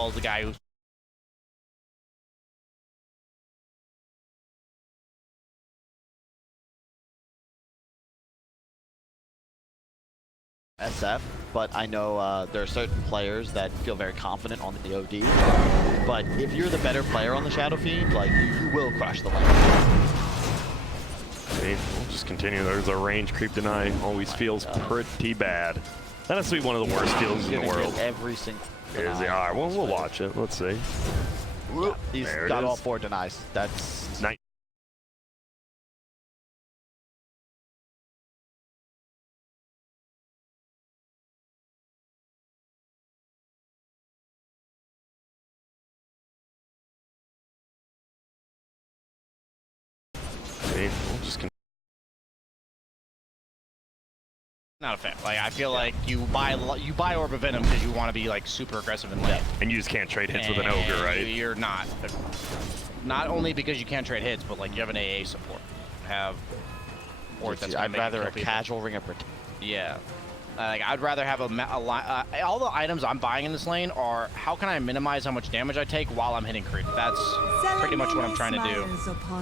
well as the guy who's SF, but I know there are certain players that feel very confident on the OD. But if you're the better player on the Shadow Fiend, like you will crush the lane. Okay, we'll just continue. There's a range creep deny. Always feels pretty bad. That has to be one of the worst feelings in the world. Every single. Is it? All right, well, we'll watch it. Let's see. Yeah, he's there got all 4 denies. That's nice. Okay, we'll just not a fan. Like I feel like you buy Orb of Venom because you want to be like super aggressive in lane. and you just can't trade hits with an ogre, right? You're not. Not only because you can't trade hits, but like you have an AA support. I'd rather a casual ring of protection. Yeah. Like I'd rather have all the items I'm buying in this lane are how can I minimize how much damage I take while I'm hitting creep. That's pretty much what I'm trying to do.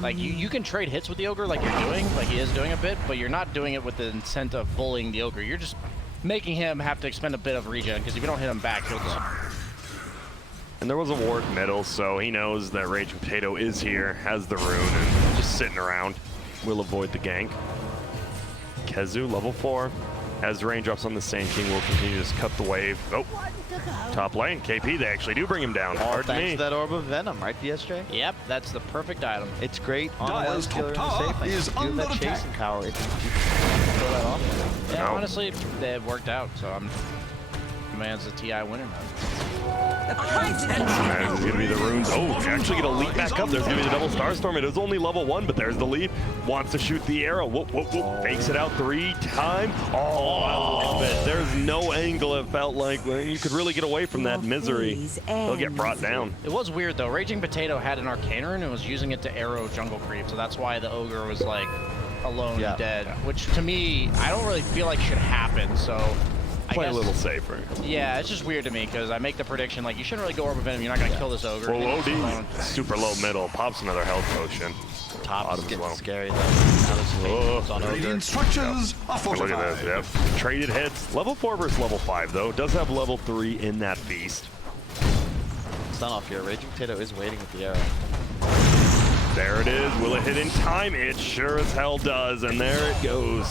Like you can trade hits with the ogre like you're doing, like he is doing a bit, but you're not doing it with the intent of bullying the ogre. You're just making him have to expend a bit of regen because if you don't hit him back, he'll just... And there was a ward middle, so he knows that Raging Potato is here, has the rune, and just sitting around. Will avoid the gank. Kezu, level 4. As the raindrops on the Sand King will continue to just cut the wave. Oh, top lane, KP, they actually do bring him down. All thanks to that Orb of Venom, right, BSJ? Yep, that's the perfect item. It's great on Dyer's top tower is under attack. Chasing power. If you throw that off. Yeah, honestly, it worked out, so I'm... Man's a TI winner now. This is going to be the runes. Oh, actually going to leap back up. There's going to be the double Starstorm. It was only level 1, but there's the leap. Wants to shoot the arrow. Whoop, whoop, whoop. Fakes it out 3 times. Oh, I love it. There's no angle it felt like where you could really get away from that misery. He'll get brought down. It was weird, though. Raging Potato had an Arcane Rune and was using it to arrow jungle creep, so that's why the Ogre was, like, alone dead. Which, to me, I don't really feel like should happen, so... Play a little safer. Yeah, it's just weird to me because I make the prediction like you shouldn't really go Orb of Venom. You're not gonna kill this ogre. Well, OD super low middle pops another health potion. Top is getting scary though. Now there's on Radiant structures are Look fortified. at this. Yep. Traded hits. Level 4 versus level 5 though. Does have level 3 in that beast. Stun off here. Raging Potato is waiting with the arrow. There it is. Will it hit in time? It sure as hell does. And there it goes.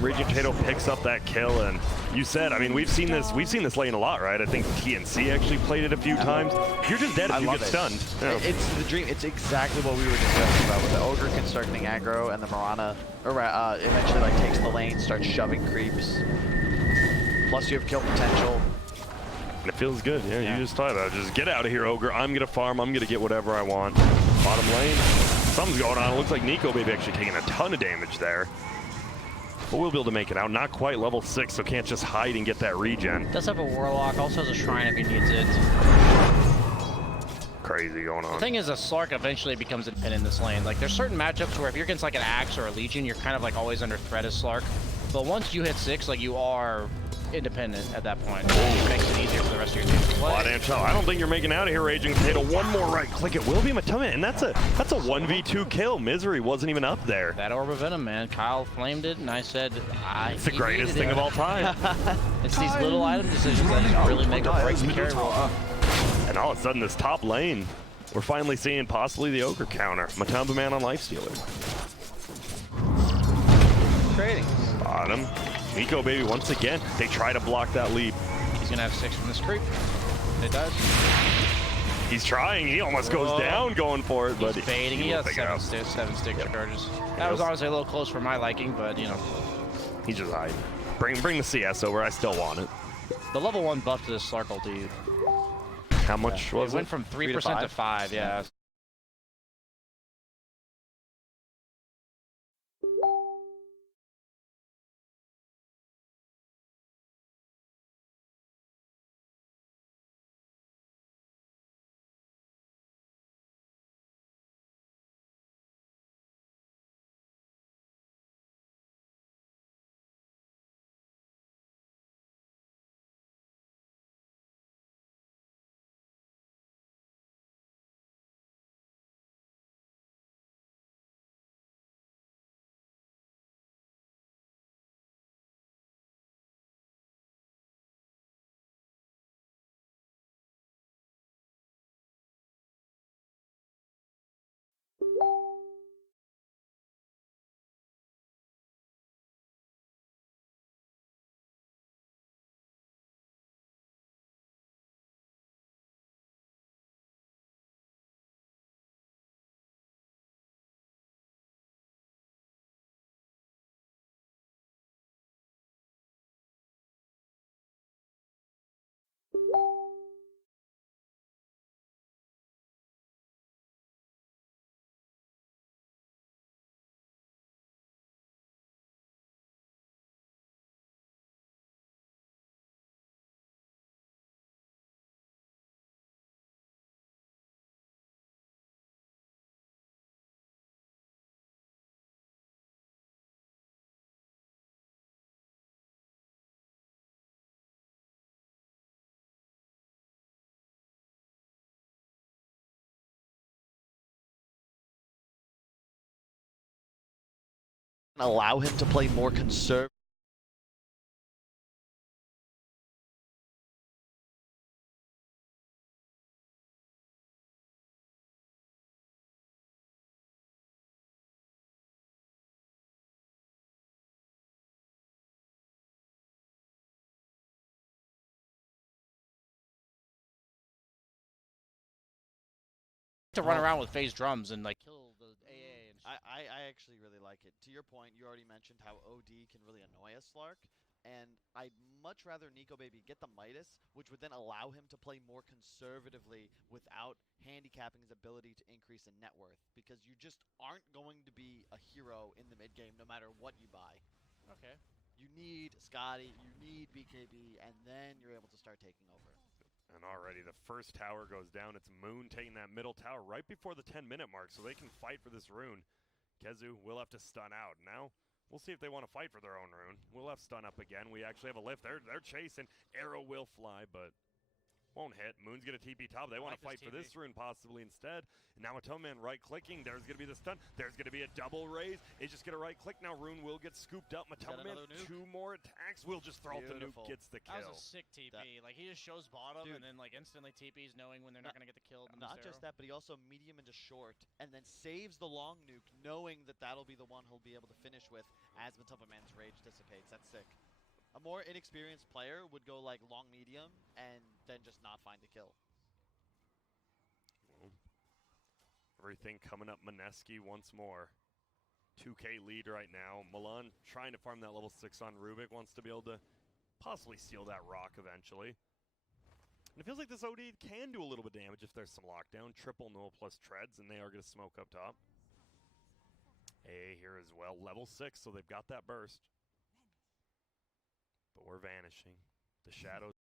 Raging Potato picks up that kill. And you said, I mean, we've seen this lane a lot, right? I think TNC actually played it a few times. You're just dead if you get stunned. Yeah. It's the dream. It's exactly what we were discussing about with the ogre can start getting aggro and the Mirana eventually like takes the lane, starts shoving creeps. Plus you have kill potential. And it feels good. Yeah, you just thought about it. Just get out of here, ogre. I'm gonna farm. I'm gonna get whatever I want. Bottom lane. Something's going on. It looks like Nico maybe actually taking a ton of damage there. But we'll be able to make it out. Not quite level 6, so can't just hide and get that regen. Does have a Warlock, also has a Shrine if he needs it. Crazy going on. The thing is, a Slark eventually becomes independent in this lane. Like, there's certain matchups where if you're against like an Axe or a Legion, you're kind of like always under threat as Slark. But once you hit 6, like you are independent at that point. It makes it easier for the rest of your team to play. I don't think you're making out of here, Raging Potato. One more right click. It will be Matoma, and that's a 1v2 kill. Misery wasn't even up there. That Orb of Venom, man. Kyle flamed it, and I said, it's the greatest thing of all time. It's these little item decisions that really make or break the carry roll. And all of a sudden, this top lane, we're finally seeing possibly the Ogre counter. Matamba Man on Lifestealer. Trading. Bottom. Nico, baby, once again, they try to block that leap. He's going to have 6 from this creep. It does. He's trying. He almost goes down going for it, but he's baiting. He has 7 stick charges. That was honestly a little close for my liking, but, you know. He's just hiding. Bring the CS over. I still want it. The level 1 buff to this Slark ulti. How much was it? It went from 3% to 5, yeah. allow him to play more conservative. To run around with phase drums and like kill the AA and shit. I actually really like it. To your point, you already mentioned how OD can really annoy a Slark, and I'd much rather Nico Baby get the Midas, which would then allow him to play more conservatively without handicapping his ability to increase in net worth, because you just aren't going to be a hero in the mid game no matter what you buy. Okay. You need Scotty, you need BKB, and then you're able to start taking over. And already the first tower goes down. It's Moon taking that middle tower right before the 10-minute mark, so they can fight for this rune. Kezu will have to stun out. Now, we'll see if they want to fight for their own rune. We'll have stun up again. We actually have a lift. They're chasing. Arrow will fly, but won't hit. Moon's going to TP top. They want to fight for this rune possibly instead. And now Atoman right-clicking. There's going to be the stun. There's going to be a double raise. It's just going to right-click. Now Rune will get scooped up. Atoman, 2 more attacks. Will just throw out the nuke. Gets the kill. That was a sick TP. Like, he just shows bottom and then, like, instantly TPs knowing when they're not going to get the kill. Not just that, but he also medium into short and then saves the long nuke, knowing that that'll be the one he'll be able to finish with as Atoman's rage dissipates. That's sick. A more inexperienced player would go like long medium and then just not find the kill. Well, everything coming up Mineski once more. 2K lead right now. Milan trying to farm that level 6 on Rubik. Wants to be able to possibly steal that rock eventually. And it feels like this OD can do a little bit of damage if there's some lockdown. Triple null plus treads, and they are going to smoke up top. AA here as well. Level 6, so they've got that burst. But we're vanishing. The shadows.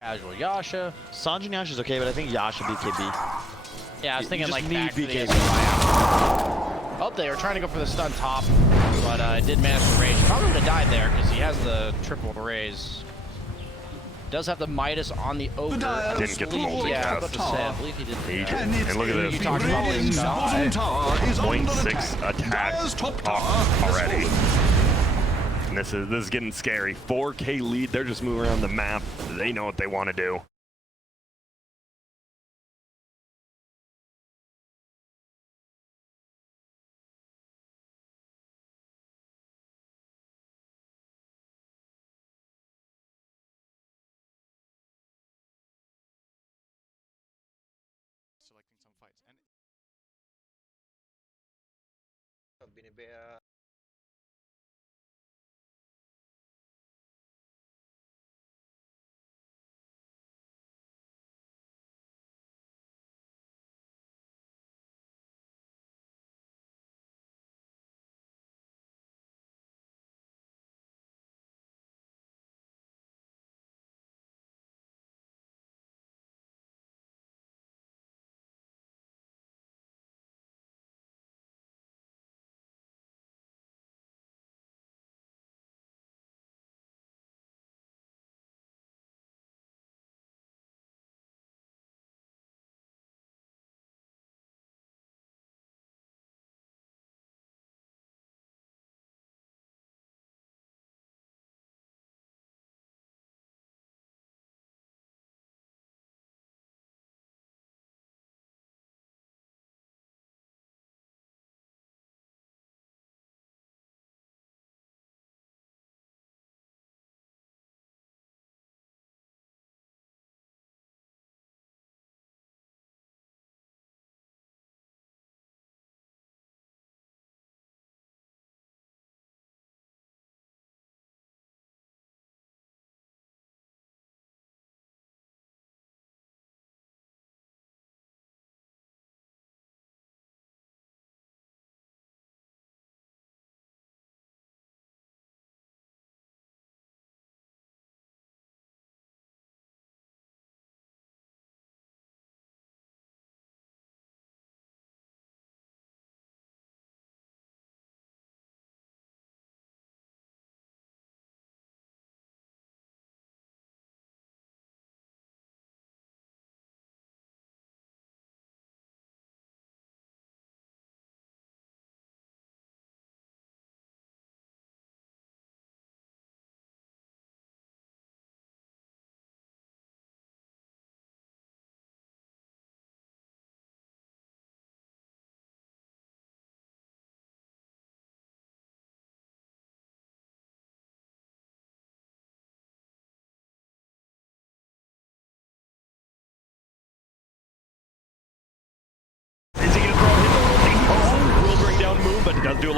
Casual Yasha. Sanjin Yasha's okay, but I think Yasha BKB. Yeah, I was thinking like need back to the BKB. Oh, they were trying to go for the stun top, but it did manage to rage. Probably would have died there because he has the triple raise. Does have the Midas on the ogre. Didn't get the multi Yeah, I was cast. about to say, I believe he did. And look at this. You talked about this guy. 0.6 attack already. And this is getting scary. 4K lead. They're just moving around the map. They know what they want to do. Selecting some fights. And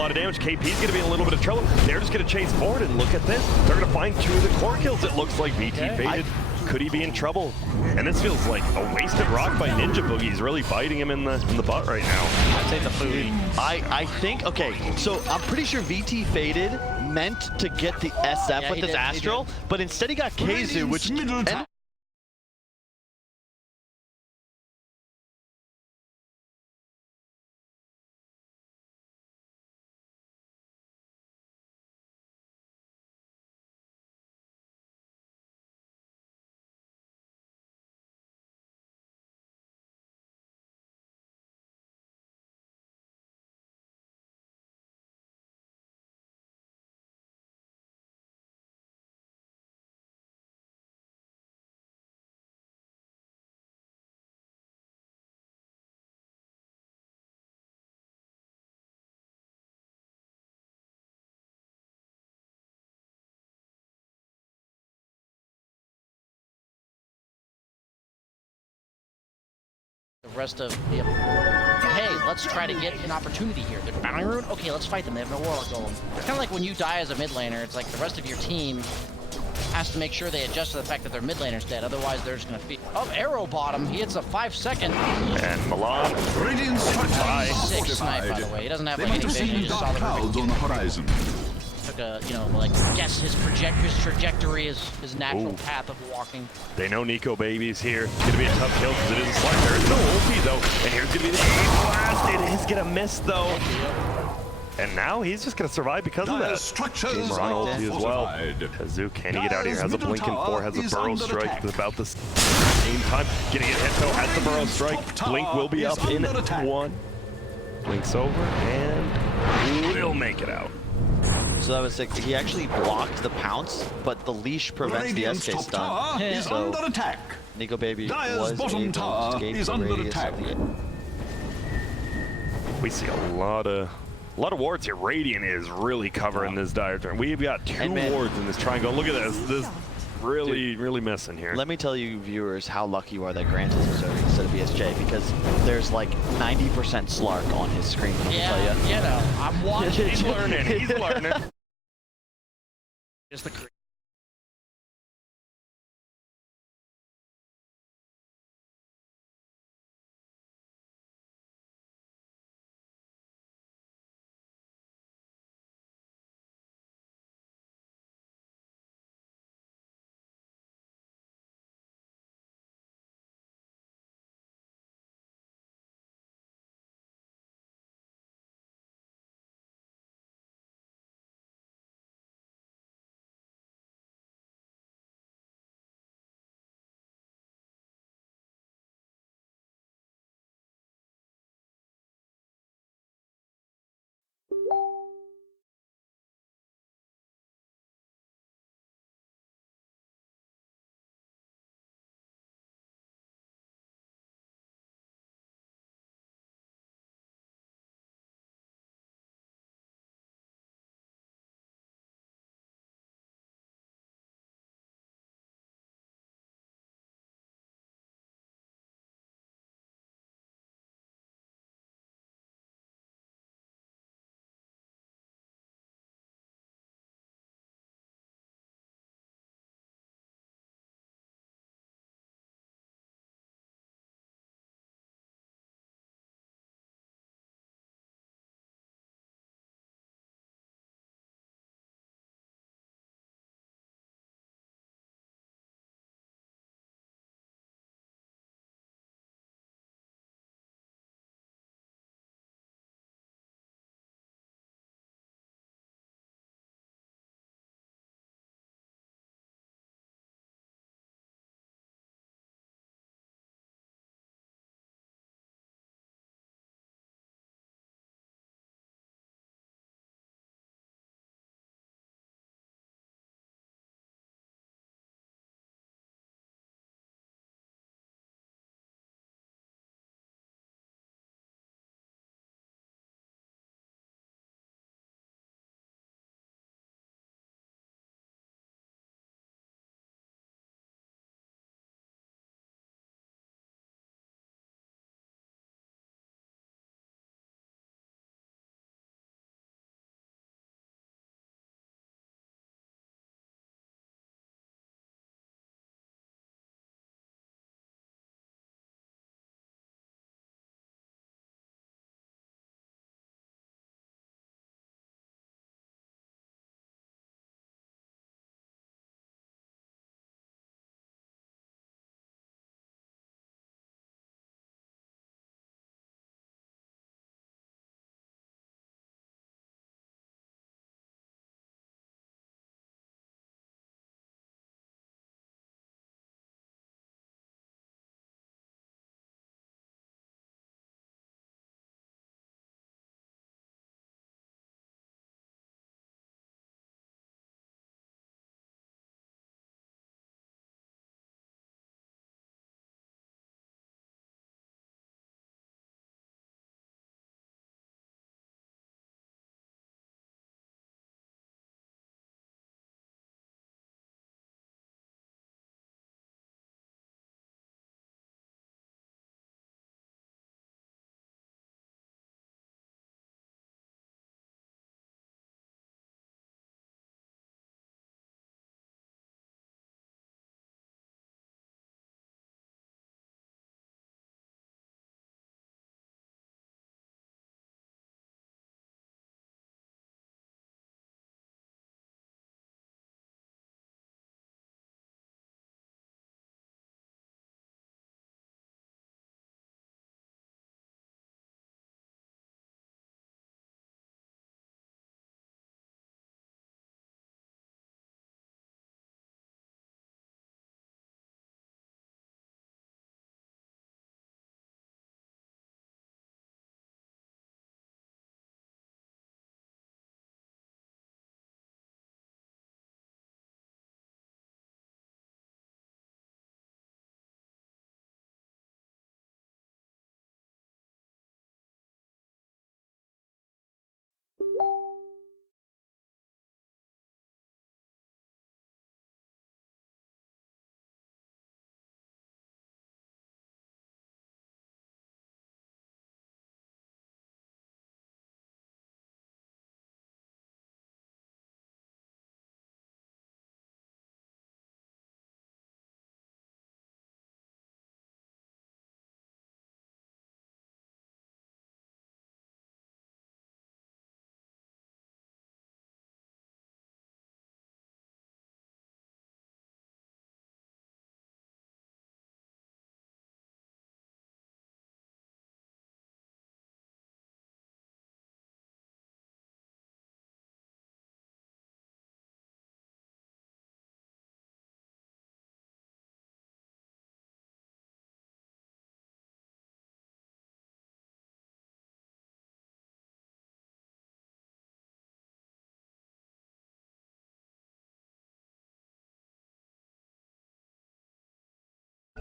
lot of damage. KP's going to be in a little bit of trouble. They're just going to chase forward, and look at this. They're going to find 2 of the core kills, it looks like. VT faded. Could he be in trouble? And this feels like a wasted rock by Ninja Boogie. He's really biting him in the butt right now. I'd say the food. I think, okay, so I'm pretty sure VT faded meant to get the SF with his Astral, but instead he got Keizu, which... The rest of the... Hey, let's try to get an opportunity here. They're Bounty Rune? Okay, let's fight them. They have no Warlock Golem. It's kind of like when you die as a mid laner, it's like the rest of your team has to make sure they adjust to the fact that their mid laner's dead. Otherwise, they're just going to feed... Oh, Arrow bottom. He hits a 5-second. And Milan. Radiant structures 6 snipe, by the way. He doesn't have like any vision. He just saw the clouds on the horizon. Took a, you know, like, guess his trajectory, his natural path of walking. They know Nico Baby's here. It's going to be a tough kill because it is a slug. There is no ulti, though. And here's going to be the aim blast. It is going to miss, though. And now he's just going to survive because of that. Structures on are ulti as well. Kazu, can he get out of here? Has a Blinking 4, has a Burrow Strike about the same time. Getting a hit, though, at the Burrow Strike. Blink will be up in 1. Blink's over, and we'll make it out. So that was sick. He actually blocked the pounce, but the leash prevents the SK stun. Is So under attack. Nico Baby Dire's was bottom able tower to gain is the under radius attack. of the... We see a lot of wards here. Radiant is really covering this dire turn. We've got 2 wards in this triangle. Look at this. This really missing here. Let me tell you, viewers, how lucky you are that Grant is reserving instead of BSJ, because there's like 90% Slark on his screen. Yeah, you know, I'm watching. He's learning. He's learning. Just the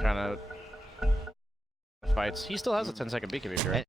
kind of fights. He still has a 10-second beacon if you're right.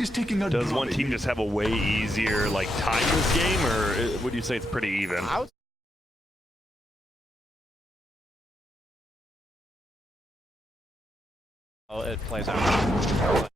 Is taking a Does one drubbing. team just have a way easier like time this game, or would you say it's pretty even? I would Oh, it plays out.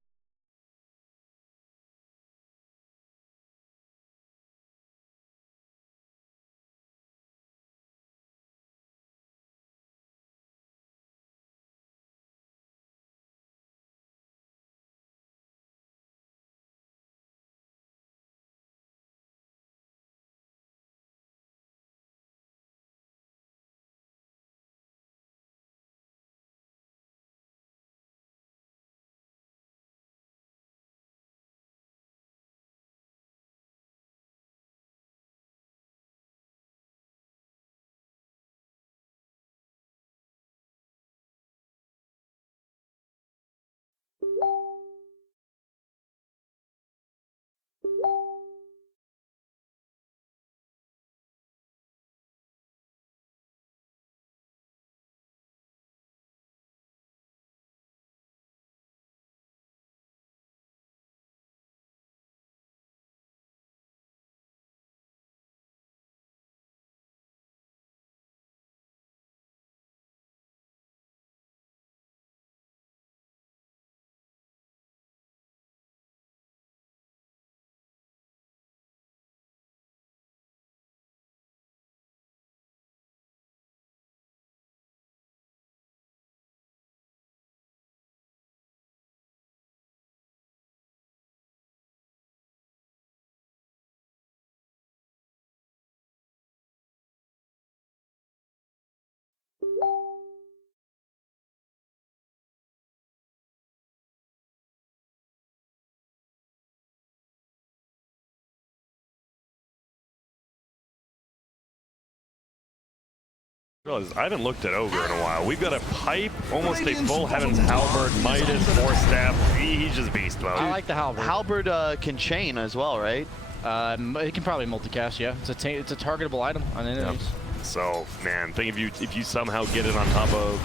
I haven't looked at Ogre in a while. We've got a pipe, almost a full Heaven's Halberd, Midas, Force Staff. He's just beast mode. I like the Halberd. Halberd can chain as well, right? It can probably multicast, yeah. It's a targetable item on enemies. Yep. So, man, think if you somehow get it on top of...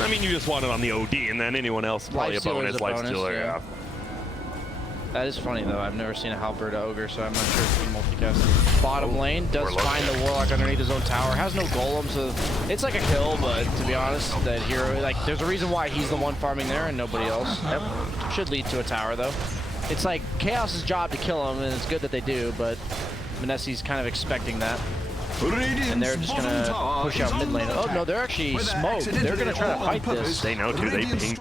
I mean, you just want it on the OD, and then anyone else probably a bonus. Lifestealer, yeah. That is funny, though. I've never seen a Halberd Ogre, so I'm not sure if he multicast. Bottom lane does find the Warlock underneath his own tower. Has no golem, so it's like a kill, but to be honest, that hero, like, there's a reason why he's the one farming there and nobody else. Yep. Should lead to a tower, though. It's like Chaos's job to kill him, and it's good that they do, but Mineski's kind of expecting that. And they're just gonna push out mid lane. Oh, no, they're actually smoked. They're gonna try to fight this. They know, too. They ping.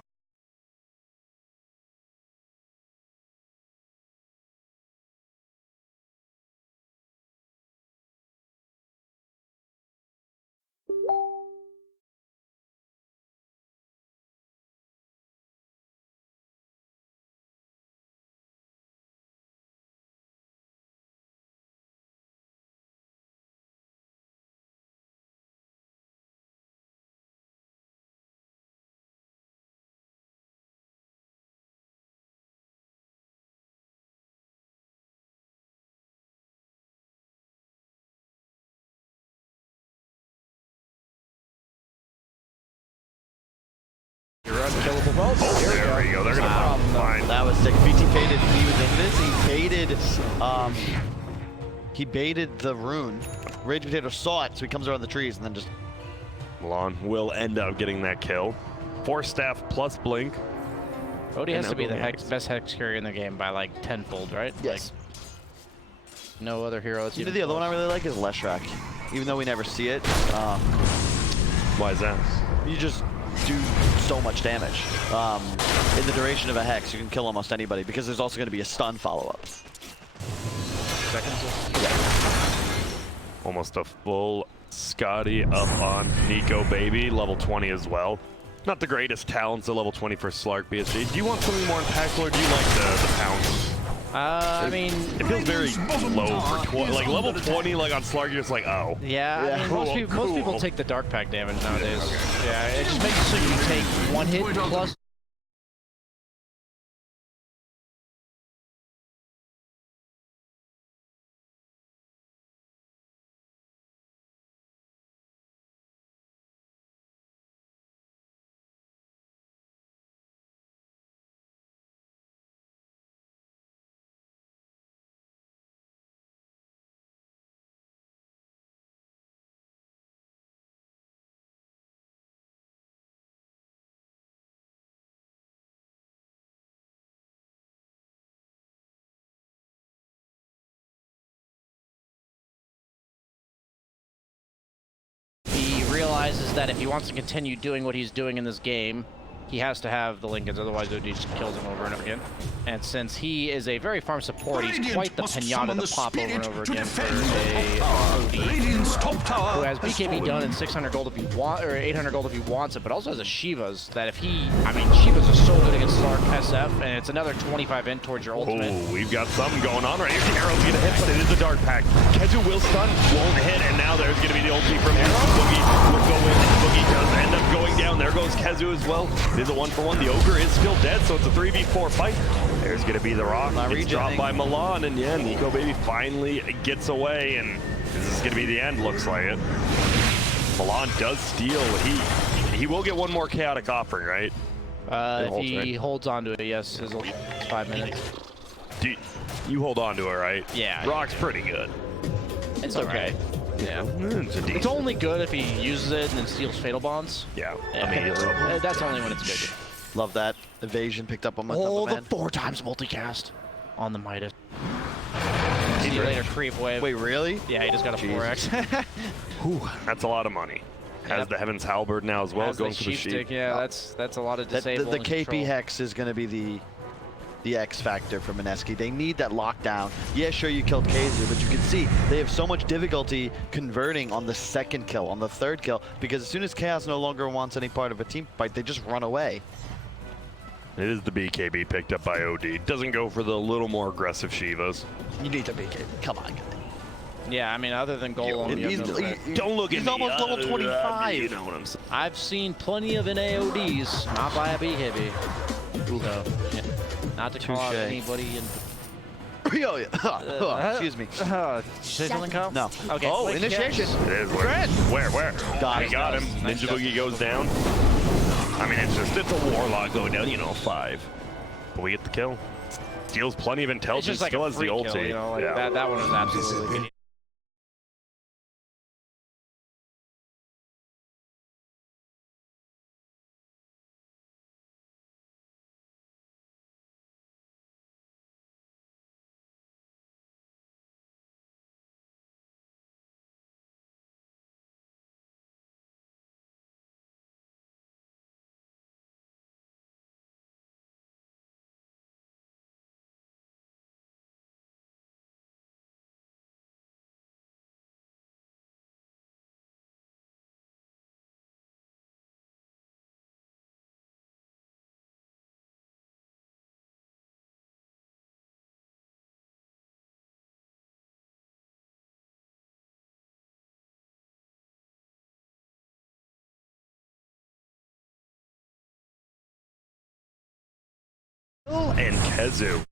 Unkillable bolt. Oh, there we go. They're gonna find. That was sick. BT baited. He was in this. He baited the rune. Rage Potato saw it, so he comes around the trees and then just. Milan will end up getting that kill. Force Staff plus Blink. Odie has to be the best hex carrier in the game by like tenfold, right? Yes. Like, no other hero. That's even the other one I really like is Leshrac, even though we never see it. Why is that? You just do so much damage. In the duration of a hex, you can kill almost anybody because there's also going to be a stun follow-up. Seconds? Yeah. Almost a full Scotty up on Nico Baby, level 20 as well. Not the greatest talents at level 20 for Slark BSG. Do you want something more impactful, or do you like the pounce? I mean, it feels very low for 20. Like level 20, like on Slark, you're just like, oh. Yeah, I mean, most people take the dark pack damage nowadays. Yeah, it just makes it so you take one hit plus. Realizes that if he wants to continue doing what he's doing in this game, he has to have the Lincolns, otherwise OD just kills him over and over again. And since he is a very farm support, he's quite the pinata to pop over and over again for a OD, who has BKB done in 600 gold if he want, or 800 gold if he wants it, but also has a Shiva's that if he, I mean, Shiva's are so good against Slark SF, and it's another 25 in towards your ultimate. Oh, we've got something going on right here. The arrow's gonna hit, but it is a dark pack. Kezu will stun, won't hit, and now there's gonna be the ulti from Boogie. Will go in, Boogie does end up going down. There goes Kezu as well. It is a 1-for-1. The Ogre is still dead, so it's a 3v4 fight. There's going to be the rock. It's dropped by Milan, and yeah, Nico Baby finally gets away, and this is going to be the end, looks like it. Milan does steal. He will get one more chaotic offering, right? If he holds on to it, yes. His 5 minutes. You hold on to it, right? Yeah. Rock's pretty good. It's okay. Yeah. It's only good if he uses it and then steals Fatal Bonds. Yeah. That's only when it's good. Love that. Evasion picked up on my the 4 times multicast on the Midas. See you later, creep wave. Wait, really? Yeah, he just got a 4x. Whew, that's a lot of money. Has the Heaven's Halberd now as well, going for the sheep. Stick, yeah, that's a lot of disable. The KP Hex is going to be the X factor for Mineski. They need that lockdown. Yeah, sure, you killed Kaiser, but you can see they have so much difficulty converting on the second kill, on the third kill, because as soon as Chaos no longer wants any part of a team fight, they just run away. It is the BKB picked up by OD. Doesn't go for the little more aggressive Shivas. You need the BKB. Come on, guy. Yeah, I mean, other than Golem, you have no threat. Don't look at me. He's almost level 25. You know what I'm saying. I've seen plenty of NAODs, not by a B-heavy. So, yeah, not to call out Touche. anybody in... Yo, yeah. Excuse me. Did you say something, Kyle? No. Okay. Oh, wait, initiation. It is where? Got We it. got him. Nice Ninja job. Boogie goes down. I mean, it's a warlock going down, you know, 5. But we get the kill. Steals plenty of It's intelligence, just like still a has the free ulti. kill, you know, like yeah. that one was absolutely... And Kezu.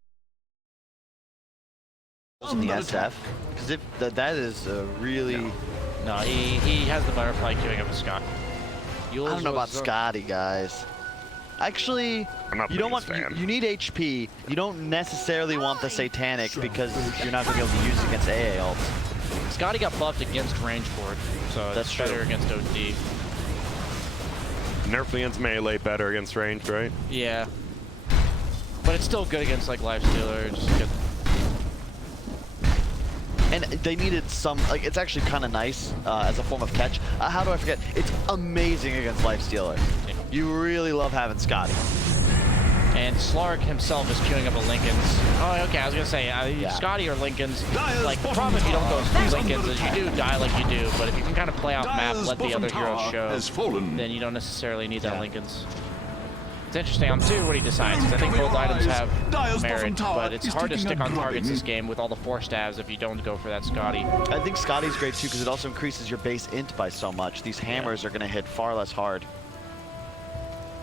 In the SF, because if that is really. No, he has the butterfly queuing up with Scott. I don't know about Scotty, guys. Actually, I'm not you don't the want biggest fan. you need HP. You don't necessarily want the Satanic because you're not going to be able to use it against AA ults. Scotty got buffed against range for it, so That's it's better true. against OD. Nerf against melee, better against range, right? Yeah. But it's still good against like Lifestealer. Just get... And they needed some, like, it's actually kind of nice as a form of catch. How do I forget? It's amazing against Lifestealer. You really love having Scotty. And Slark himself is queuing up a Lincoln's. Oh, okay, I was gonna say, Scotty or Lincoln's. Like, the problem if you don't go through Lincoln's is you do die like you do, but if you can kind of play out map, let the other heroes show, then you don't necessarily need that Lincoln's. It's interesting, I'm seeing what he decides, because I think both items have merit, but it's hard to stick on targets this game with all the 4 stabs if you don't go for that Scotty. I think Scotty's great too because it also increases your base int by so much. These hammers are going to hit far less hard.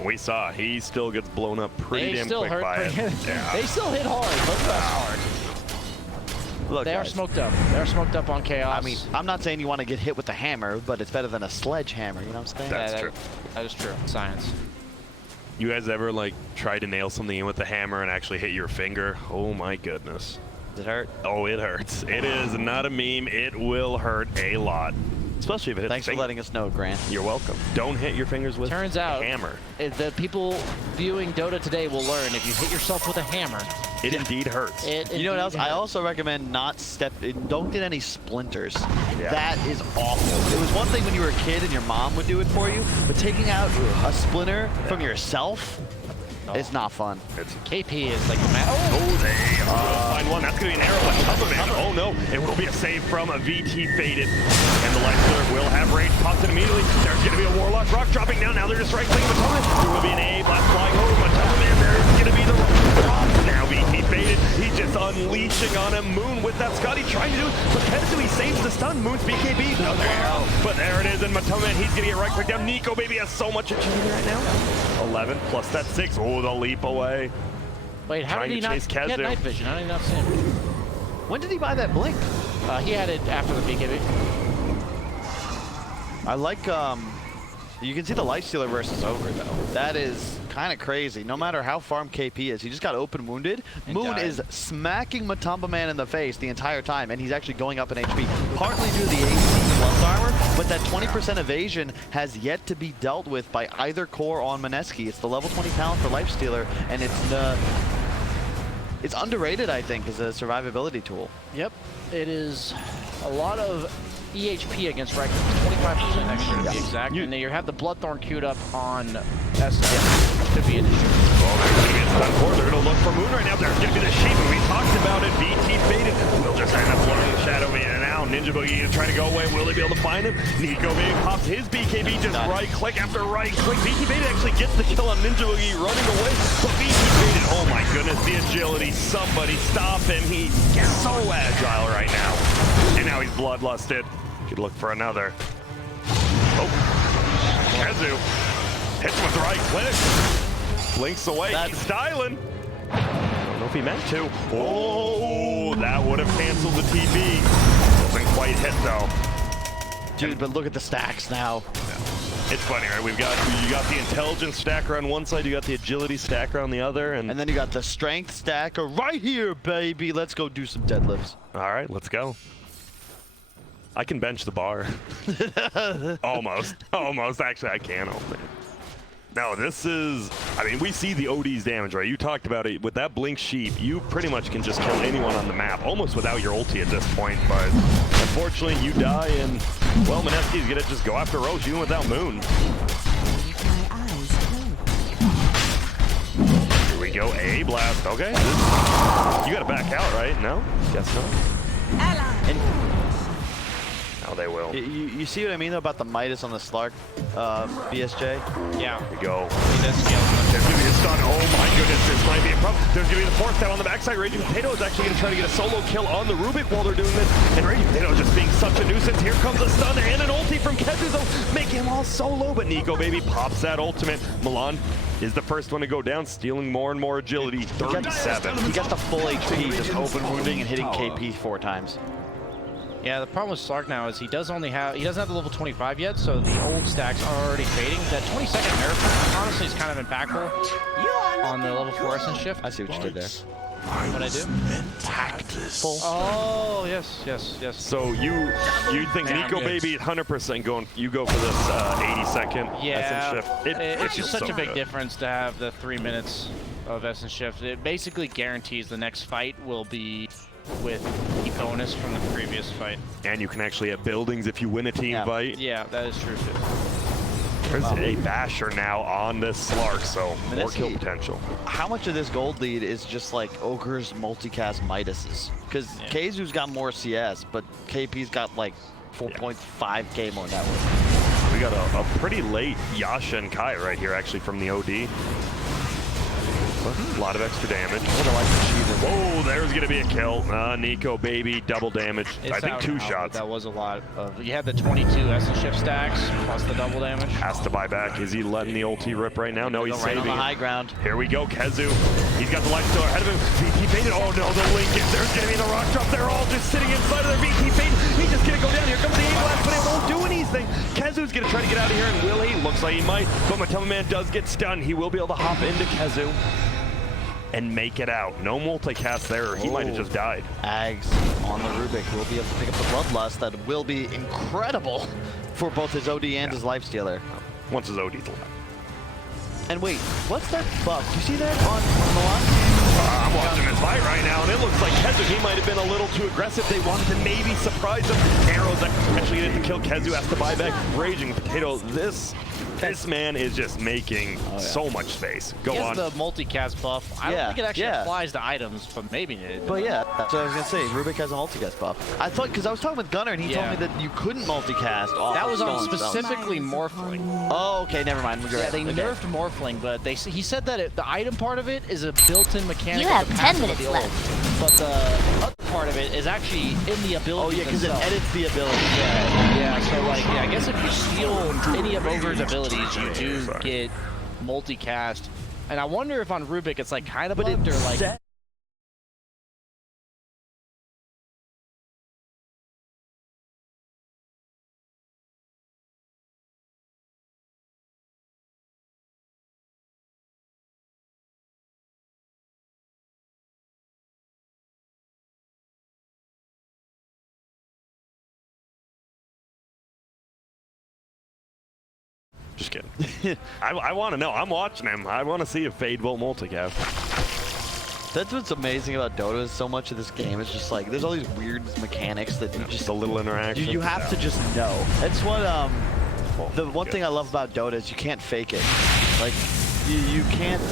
We saw he still gets blown up pretty damn quick by it. Yeah. They still hit hard, but less hard. Look, They are guys, smoked up. They're smoked up on Chaos. I mean, I'm not saying you want to get hit with the hammer, but it's better than a sledgehammer, you know what I'm saying? That's true. That is true. Science. You guys ever like try to nail something in with a hammer and actually hit your finger? Oh my goodness. Does it hurt? Oh, it hurts. It is not a meme. It will hurt a lot. Especially if it hits Thanks for letting us know, Grant. You're welcome. Don't hit your fingers with Turns out, a hammer. The people viewing Dota today will learn if you hit yourself with a hammer, It indeed hurts. You know what else? I also recommend don't get any splinters. Yeah. That is awful. It was one thing when you were a kid and your mom would do it for you, but taking out a splinter from yourself is not fun. It's KP is like the man. Oh, they find one. That's going to be an arrow. But oh no, it will be a save from a VT Faded. And the Lifestealer will have rage. Pops it immediately. There's going to be a Warlock Rock dropping down. Now they're just right-clicking Matoma. There will be an A blast flying over Matoma, and there's going to be the Rock. Now VT Faded. He's just unleashing on him. Moon with that Scotty trying to do it. But Kezu, he saves the stun. Moon's BKB. No, there you go. But there it is. And Matoma, he's going to get right-clicked down. Nico, baby, has so much agility right now. 11 plus that 6. Oh, the leap away. Wait, how did he not chase get Kezu. night vision? How did he not see him? When did he buy that blink? He had it after the BKB. I like, you can see the Lifestealer versus over, though. That is kind of crazy. No matter how farm KP is, he just got open wounded. And Moon died. is smacking Matumba Man in the face the entire time, and he's actually going up in HP, partly due to the AC plus armor, but that 20% evasion has yet to be dealt with by either core on Mineski. It's the level 20 talent for Lifestealer, and it's underrated, I think, as a survivability tool. Yep, it is a lot of EHP against Rex. 25% extra to be exact. And then you have the Bloodthorn queued up on SF. Could be an issue. Well, there's going to be a stun forward. They're going to look for Moon right now. There's going to be the sheep. We talked about it. VT Faded. We'll just end up blowing the Shadow Man and now. Ninja Boogie is trying to go away. Will he be able to find him? Nico being pops his BKB. Just right click after right click. VT Faded actually gets the kill on Ninja Boogie running away. But VT Faded, oh my goodness. The agility. Somebody stop him. He's so agile right now. And now he's bloodlusted. Could look for another. Oh, Kezu hits with the right click. Blinks away. That's styling. I don't know if he meant to. Oh, that would have canceled the TP. Doesn't quite hit though. Dude, but look at the stacks now. It's funny, right? You got the intelligence stacker on one side, you got the agility stacker on the other, and then you got the strength stacker right here, baby. Let's go do some deadlifts. All right, let's go. I can bench the bar. Almost. Actually, I can. No, this is, I mean, we see the OD's damage, right? You talked about it. With that Blink Sheep, you pretty much can just kill anyone on the map, almost without your ulti at this point, but unfortunately, you die, and, well, Mineski's gonna just go after Roche, even without Moon. Here we go, A blast, okay. You gotta back out, right? No? Guess not. And now they will. you see what I mean though about the Midas on the Slark, BSJ? Yeah. Here we go. There's gonna be a stun. Oh my goodness, this might be a problem. There's gonna be the fourth down on the backside. Raging Potato is actually gonna try to get a solo kill on the Rubik while they're doing this. And Raging Potato just being such a nuisance. Here comes a stun and an ulti from Kezu, making him all solo. But Nico, baby, pops that ultimate. Milan is the first one to go down, stealing more and more agility. 37. He got the full HP, just open wounding and hitting KP 4 times. Yeah, the problem with Slark now is he doesn't have the level 25 yet, so the old stacks are already fading. That 20-second nerf, honestly, is kind of impactful on the level 4 essence shift. I see what you did there. What I do? Tactful. Oh, yes. So you think Nico, baby, 100% going, you go for this 80-second essence shift. It's just such a big difference to have the 3 minutes of essence shift. It basically guarantees the next fight will be with the bonus from the previous fight. And you can actually have buildings if you win a team fight. Yeah, that is true too. There's a basher now on this Slark, so more kill potential. How much of this gold lead is just like Ogre's multicast Midases? Because Keizu's got more CS, but KP's got like 4.5k more network. We got a pretty late Yasha and Kai right here, actually, from the OD. A lot of extra damage. Whoa, there's going to be a kill. Nico, baby, double damage. I think 2 shots. That was a lot of... You had the 22 essence shift stacks, plus the double damage. Has to buy back. Is he letting the ulti rip right now? No, he's right saving on the high ground. Here we go, Kezu. He's got the life still ahead of him. VT baited. Oh no, the Lincoln. There's going to be the rock drop. They're all just sitting inside of their VT bait. He's just going to go down. Here comes the A-blast, but it won't do anything. Kezu's going to try to get out of here, and will he? Looks like he might. But Matema Man does get stunned. He will be able to hop into Kezu and make it out. No multicast there, or he might have just died. Ags on the Rubik will be able to pick up the Bloodlust. That will be incredible for both his OD and his lifestealer. Once his OD's alive. And wait, what's that buff? Do you see that on Milan? I'm watching this fight right now, and it looks like Kezu, he might have been a little too aggressive. They wanted to maybe surprise him. Arrows actually didn't kill Kezu, has to buy back. Raging Potato, this man is just making so much space. Go on. He has the multicast buff. I don't think it actually applies to items, but maybe it. But yeah, that's what I was going to say. Rubik has a multicast buff. I thought, because I was talking with Gunnar, and he told me that you couldn't multicast off. That was on specifically Morphling. Oh, okay, never mind. Yeah, they nerfed Morphling, but he said that the item part of it is a built-in mechanic. You have 10 minutes left. But the other part of it is actually in the ability. Oh yeah, because it edits the ability. Yeah, so like, I guess if you steal any of Ogre's abilities, you do get multicast. And I wonder if on Rubik it's like kind of bugged or like... Just kidding. I want to know. I'm watching him. I want to see if Fade will multicast. That's what's amazing about Dota is so much of this game is just like, there's all these weird mechanics that you just... a little interaction. You have to just know. That's what, the one thing I love about Dota is you can't fake it. Like, you can't,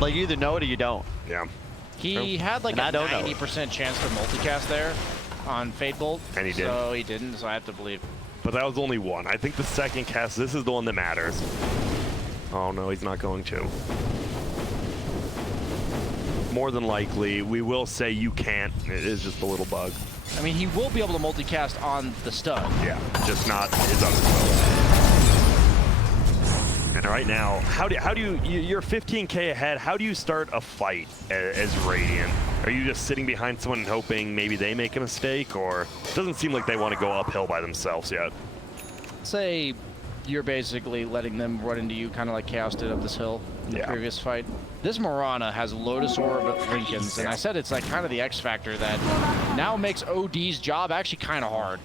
like, you either know it or you don't. Yeah. He had like a 90% chance to multicast there on Fade Bolt. And he did. So he didn't, so I have to believe. But that was only one. I think the second cast, this is the one that matters. Oh no, he's not going to. more than likely. We will say you can't. It is just a little bug. I mean, he will be able to multicast on the stun. Yeah, just not his other spells. And right now, how do you, you're 15K ahead, how do you start a fight as Radiant? Are you just sitting behind someone and hoping maybe they make a mistake, or it doesn't seem like they want to go uphill by themselves yet? Say you're basically letting them run into you, kind of like Chaos did up this hill in the previous fight. This Mirana has Lotus Orb Lincolns, and I said it's like kind of the X factor that now makes OD's job actually kind of hard.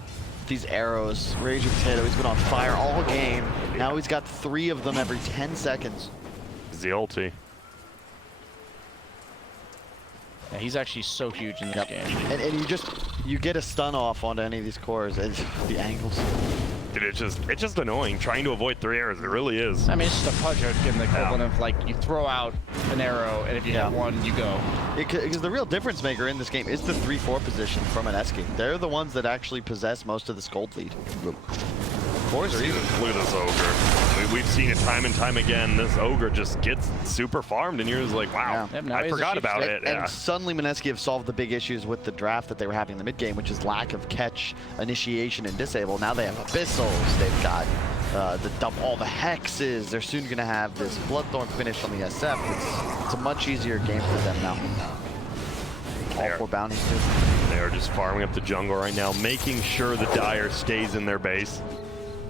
These arrows, Raging Potato, he's been on fire all game. Now he's got 3 of them every 10 seconds. It's the ulti. Yeah, he's actually so huge in this game. And you get a stun off onto any of these cores. It's the angles. Dude, it's just annoying trying to avoid 3 arrows. It really is. I mean, it's just a punch getting the equivalent of like you throw out an arrow, and if you hit one, you go. Because the real difference maker in this game is the 3-4 position from Mineski. They're the ones that actually possess most of this gold lead. Of course, look at this Ogre. We've seen it time and time again. This Ogre just gets super farmed, and you're just like, wow, I forgot about it. And suddenly Mineski have solved the big issues with the draft that they were having in the mid game, which is lack of catch, initiation, and disable. Now they have Abyssals. They've got all the hexes. They're soon going to have this Bloodthorn finish on the SF. It's a much easier game for them now. All 4 bounties too. They are just farming up the jungle right now, making sure the Dire stays in their base.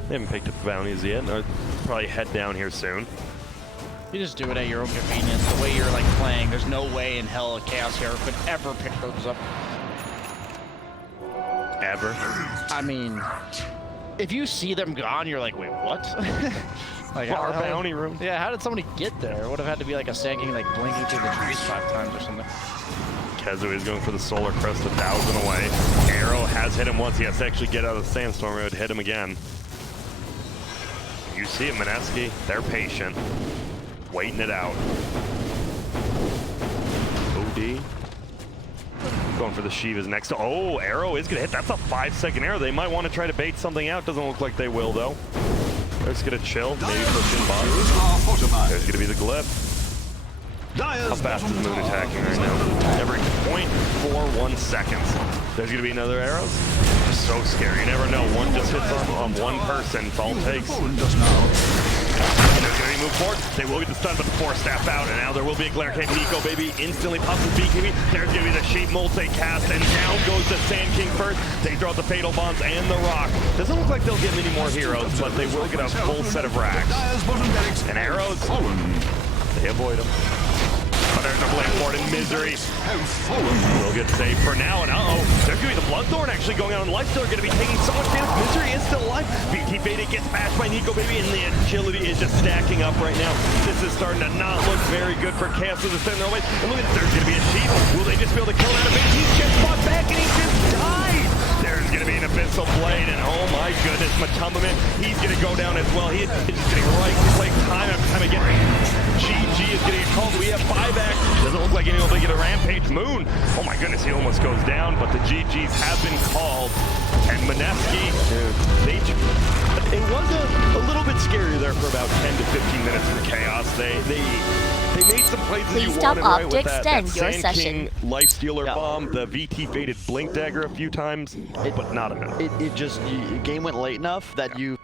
They haven't picked up the bounties yet. They'll probably head down here soon. You just do it at your own convenience. The way you're like playing, there's no way in hell a Chaos Hero could ever pick those up. Ever? I mean, if you see them gone, you're like, wait, what? Like our bounty room. Yeah, how did somebody get there? It would have had to be like a Sand King like blinking through the trees 5 times or something. Kezu is going for the Solar Crest 1,000 away. Arrow has hit him once. He has to actually get out of the Sandstorm. It would hit him again. You see it, Mineski. They're patient. Waiting it out. OD. Going for the Shivas next. Oh, Arrow is going to hit. That's a 5-second arrow. They might want to try to bait something out. Doesn't look like they will, though. They're just going to chill. Maybe push in bottom. There's going to be the Glyph. How fast is Moon attacking right now? Every 0.41 seconds. There's going to be another arrows. So scary. You never know. One just hits on one person. It's all it takes. They're going to move forward. They will get the stun, but the 4-staff out. And now there will be a Glare King. Nico, baby, instantly pops his BKB. There's going to be the Sheep multi-cast. And down goes the Sand King first. They throw out the Fatal Bombs and the Rock. Doesn't look like they'll get many more heroes, but they will get a full set of racks. And arrows, they avoid them. But there's a blade for it in Misery. Will get saved for now, and there's going to be the Bloodthorn actually going out on life. They're going to be taking so much damage. Misery is still alive. BT Beta gets bashed by Nico, baby, and the agility is just stacking up right now. This is starting to not look very good for Chaos with the center of the way. And look at this, there's going to be a Sheep. Will they just be able to kill out of it? He's just fought back, and he just died. There's going to be an Abyssal Blade, and oh my goodness, Matumbaman, he's going to go down as well. He is just getting right play time after time again. GG is getting a call. We have 5x. Doesn't look like anyone will get a Rampage. Moon, oh my goodness, he almost goes down, but the GGs have been called. And Mineski, it was a little bit scary there for about 10 to 15 minutes for Chaos. They made some plays that you wanted, right, with that Sand King Lifestealer bomb, the VT faded Blink Dagger a few times, but not enough. Game went late enough that you